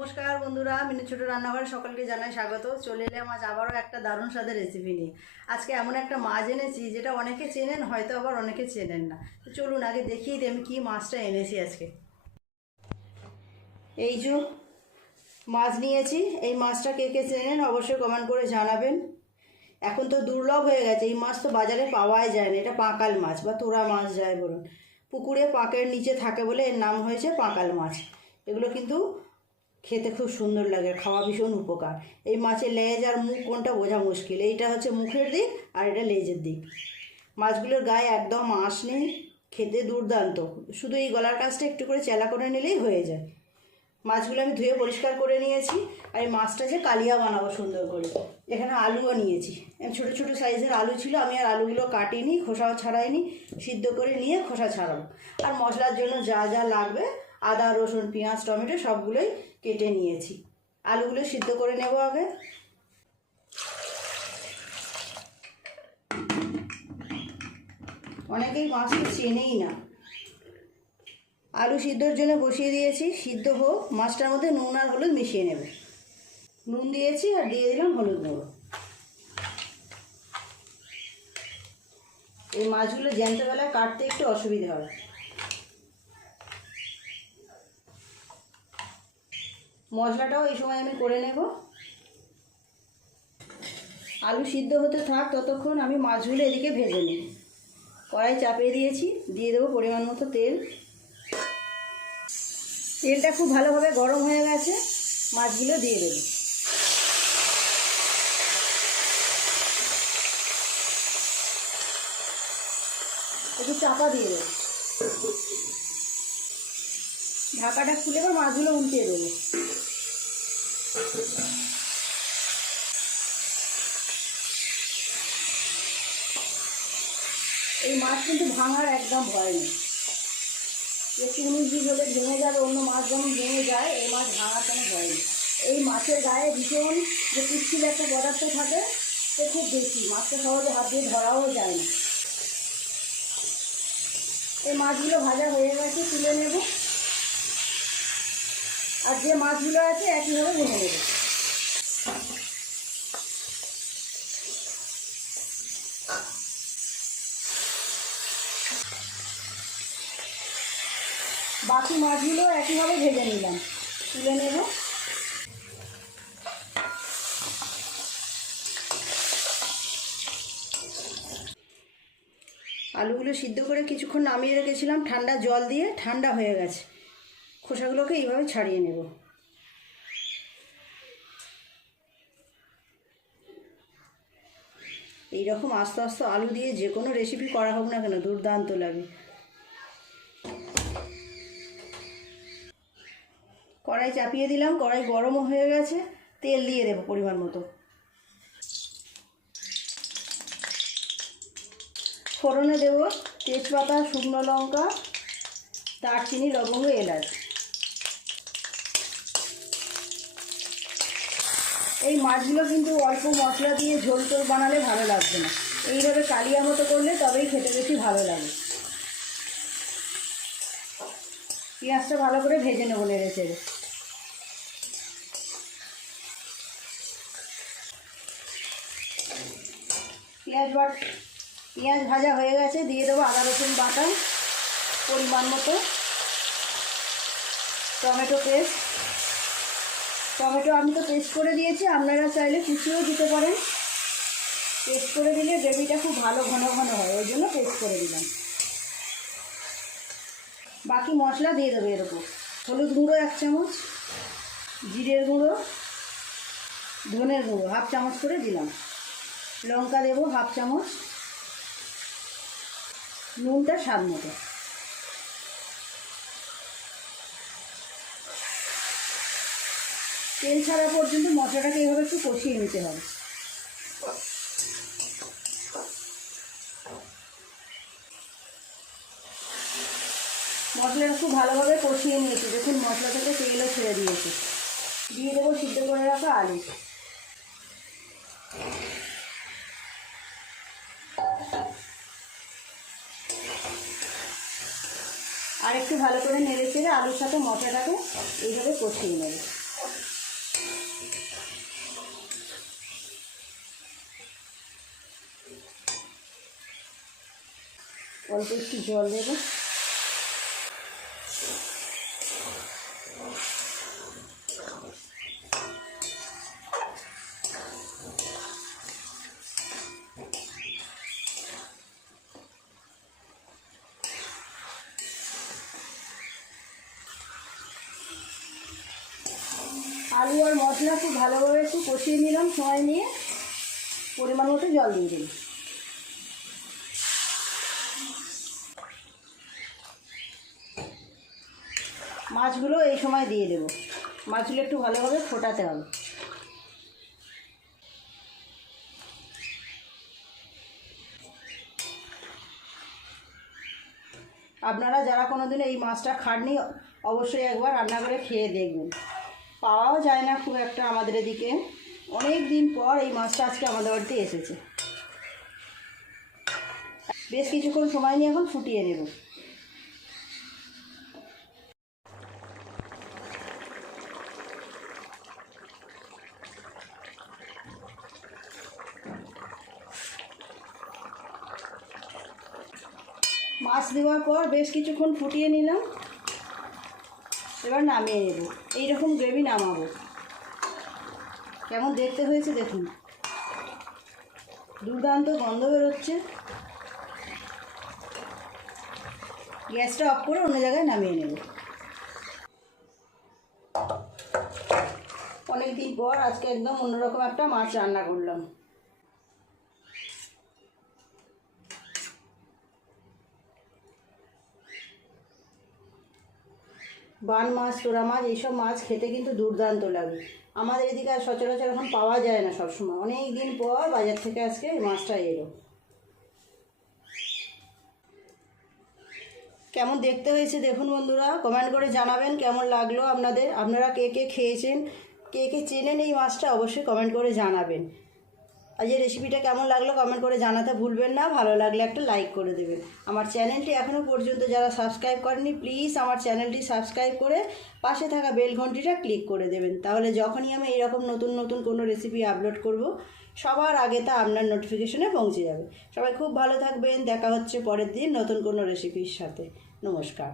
নমস্কার বন্ধুরা, মিনু ছোট রান্নাঘরে সকলকে জানাই স্বাগত। চলে এলাম আজ আবারও একটা দারুণ স্বাদের রেসিপি নিয়ে। আজকে এমন একটা মাছ এনেছি যেটা অনেকে চেনেন, হয়তো আবার অনেকে চেনেন না। তো চলুন আগে দেখিয়ে দিই আমি কী মাছটা এনেছি আজকে। এই যে মাছ নিয়েছি, এই মাছটা কে কে চেনেন অবশ্যই কমেন্ট করে জানাবেন। এখন তো দুর্লভ হয়ে গেছে, এই মাছ তো বাজারে পাওয়াই যায় না। এটা পাঁকাল মাছ বা তোড়া মাছ যায় বলুন। পুকুরে পাঁকের নিচে থাকে বলে এর নাম হয়েছে পাঁকাল মাছ। এগুলো কিন্তু খেতে খুব সুন্দর লাগে, খাওয়া ভীষণ উপকার। এই মাছের লেজ আর মুখ কোনটা বোঝা মুশকিল। এইটা হচ্ছে মুখের দিক আর এটা লেজের দিক। মাছগুলোর গায়ে একদম আঁশ নেই, খেতে দুর্দান্ত। শুধু এই গলার কাছটা একটু করে চেলা করে নিলেই হয়ে যায়। মাছগুলো আমি ধুয়ে পরিষ্কার করে নিয়েছি। আর এই মাছটা যে কালিয়া বানাবো সুন্দর করে। এখানে আলুও নিয়েছি, ছোটো ছোটো সাইজের আলু ছিল, আমি আর আলুগুলো কাটিনি, খোসাও ছাড়াইনি, সিদ্ধ করে নিয়ে খোসা ছাড়াবো। আর মশলার জন্য যা যা লাগবে আদা রসুন পেঁয়াজ টমেটো সবগুলোই কেটে নিয়েছি। আলুগুলো সিদ্ধ করে নেব আগে। অনেকেই মাছটা চেনেই না। আলু সিদ্ধর জন্য বসিয়ে দিয়েছি, সিদ্ধ হোক। মাছটার মধ্যে নুন আর হলুদ মিশিয়ে নেবে। নুন দিয়েছি আর দিয়ে দিলাম হলুদ গুঁড়ো। এই মাছগুলো জ্যান্ত বেলায় কাটতে একটু অসুবিধা হয়। মশলাটাও এই সময় আমি করে নেব। আলু সিদ্ধ হতে থাক, ততক্ষণ আমি মাছগুলো এদিকে ভেজে নিই। কড়াই চাপিয়ে দিয়েছি, দিয়ে দেবো পরিমাণ মতো তেল। তেলটা খুব ভালোভাবে গরম হয়ে গেছে, মাছগুলো দিয়ে দেব। একটু চাপা দিয়ে দেবো, ঢাকাটা খুলে বা মাছগুলো উল্টিয়ে দেবো। এই মাছ কিন্তু ভাঙার একদম ভয় নেই। একটু 19-20 হলে ভেঙে যাবে, অন্য মাছ যেমন ভেঙে যায়, এই মাছ ভাঙার কোনো ভয় নেই। এই মাছের গায়ে ভীষণ যে পিচ্ছিল একটা পদার্থ থাকে, সে খুব বেশি, মাছটা সহজে হাত দিয়ে ধরাও যায় না। এই মাছগুলো ভাজা হয়ে গেছে, তুলে নেব। আর যে মাছগুলো আছে একইভাবে ভেঙে নেব। বাকি মাছগুলো একইভাবে ভেজে নিলাম, তুলে নেব। আলুগুলো সিদ্ধ করে কিছুক্ষণ নামিয়ে রেখেছিলাম ঠান্ডা জল দিয়ে, ঠান্ডা হয়ে গেছে। খোসাগুলোকে এইভাবে ছাড়িয়ে নেব। এইরকম আস্তে আস্তে আলু দিয়ে যে কোনো রেসিপি করা হোক না কেন, দুর্দান্ত লাগে। কড়াই চাপিয়ে দিলাম, কড়াই গরমও হয়ে গেছে। তেল দিয়ে দেবো পরিমাণ মতো। ফোড়নে দেব তেজপাতা, শুকনো লঙ্কা, দারচিনি, লবঙ্গ, এলাচ। এই মাছগুলো কিন্তু অল্প মশলা দিয়ে ঝোল টোল বানালে ভালো লাগবে না, এইভাবে কালিয়া মতো করলে তবেই খেতে বেশি ভালো লাগে। পেঁয়াজটা ভালো করে ভেজে নেবো নেড়ে চেড়ে। পেঁয়াজ ভাজা হয়ে গেছে, দিয়ে দেবো আদা রসুন বাটা পরিমাণ মতো, টমেটো পেস্ট। টমেটো আমি তো পেস্ট করে দিয়েছি, আপনারা চাইলে কুচিয়েও দিতে পারেন। পেস্ট করে দিলে গ্রেভিটা খুব ভালো ঘন ঘন হয়, ওই জন্য পেস্ট করে দিলাম। বাকি মশলা দিয়ে দেবো এর উপর। হলুদ গুঁড়ো 1 চামচ, জিরের গুঁড়ো, ধনের গুঁড়ো 1/2 চামচ করে দিলাম, লঙ্কা দেবো 1/2 চামচ, নুনটা স্বাদ মতো। তেল ছাড়া পর্যন্ত মশলাটাকে এইভাবে একটু কষিয়ে নিতে হবে। মশলাটা খুব ভালোভাবে কষিয়ে নিয়েছি, দেখুন মশলা থেকে তেলও ছেড়ে দিয়েছি। দিয়ে দেবো সিদ্ধ করে রাখা আলু। আর একটু ভালো করে নেড়ে চেড়ে আলুর সাথে মশলাটাকে এইভাবে কষিয়ে নেবে। অল্প একটু জল দেবো। আলু আর মশলা খুব ভালোভাবে একটু কষিয়ে নিলাম, সময় নিয়ে পরিমাণ মতো জল দিয়ে দিই। মাছগুলো এই সময় দিয়ে দেবো। মাছগুলো একটু ভালোভাবে ফোটাতে হবে। আপনারা যারা কোনোদিন এই মাছটা খাননি অবশ্যই একবার রান্না করে খেয়ে দেখবেন। পাওয়াও যায় না খুব একটা আমাদের এদিকে। অনেক দিন পর এই মাছটা আজকে আমাদের বাড়িতে এসেছে। বেশ কিছুক্ষণ সময় নিয়ে এখন ফুটিয়ে নেব। মাছ দেওয়ার পর বেশ কিছুক্ষণ ফুটিয়ে নিলাম। এবার নামিয়ে নেব। এইরকম গ্রেভি নামাবো। কেমন দেখতে হয়েছে দেখুন, দুর্দান্ত গন্ধ বেরোচ্ছে। গ্যাসটা অফ করে অন্য জায়গায় নামিয়ে নেব। অনেক দিন পর আজকে একদম অন্যরকম একটা মাছ রান্না করলাম। বান মাছ, তোরা মাছ, এইসব মাছ খেতে কিন্তু দুর্দান্ত লাগে। আমাদের এদিকে আর সচরাচর এখন পাওয়া যায় না সবসময়। অনেক দিন পর বাজার থেকে আজকে এই মাছটা এলো। কেমন দেখতে হয়েছে দেখুন বন্ধুরা, কমেন্ট করে জানাবেন কেমন লাগলো আপনাদের। আপনারা কে কে খেয়েছেন, কে কে চেনেন এই মাছটা, অবশ্যই কমেন্ট করে জানাবেন। আর এই রেসিপিটা কেমন লাগলো কমেন্ট করে জানাতে ভুলবেন না। ভালো লাগলে একটা লাইক করে দেবেন। আমার চ্যানেলটি এখনও পর্যন্ত যারা সাবস্ক্রাইব করেনি প্লিজ আমার চ্যানেলটি সাবস্ক্রাইব করে পাশে থাকা বেল ঘন্টিটা ক্লিক করে দেবেন। তাহলে যখনই আমি এইরকম নতুন নতুন কোনো রেসিপি আপলোড করব সবার আগে তা আপনার নোটিফিকেশনে পৌঁছে যাবে। সবাই খুব ভালো থাকবেন। দেখা হচ্ছে পরের দিন নতুন কোনো রেসিপির সাথে। নমস্কার।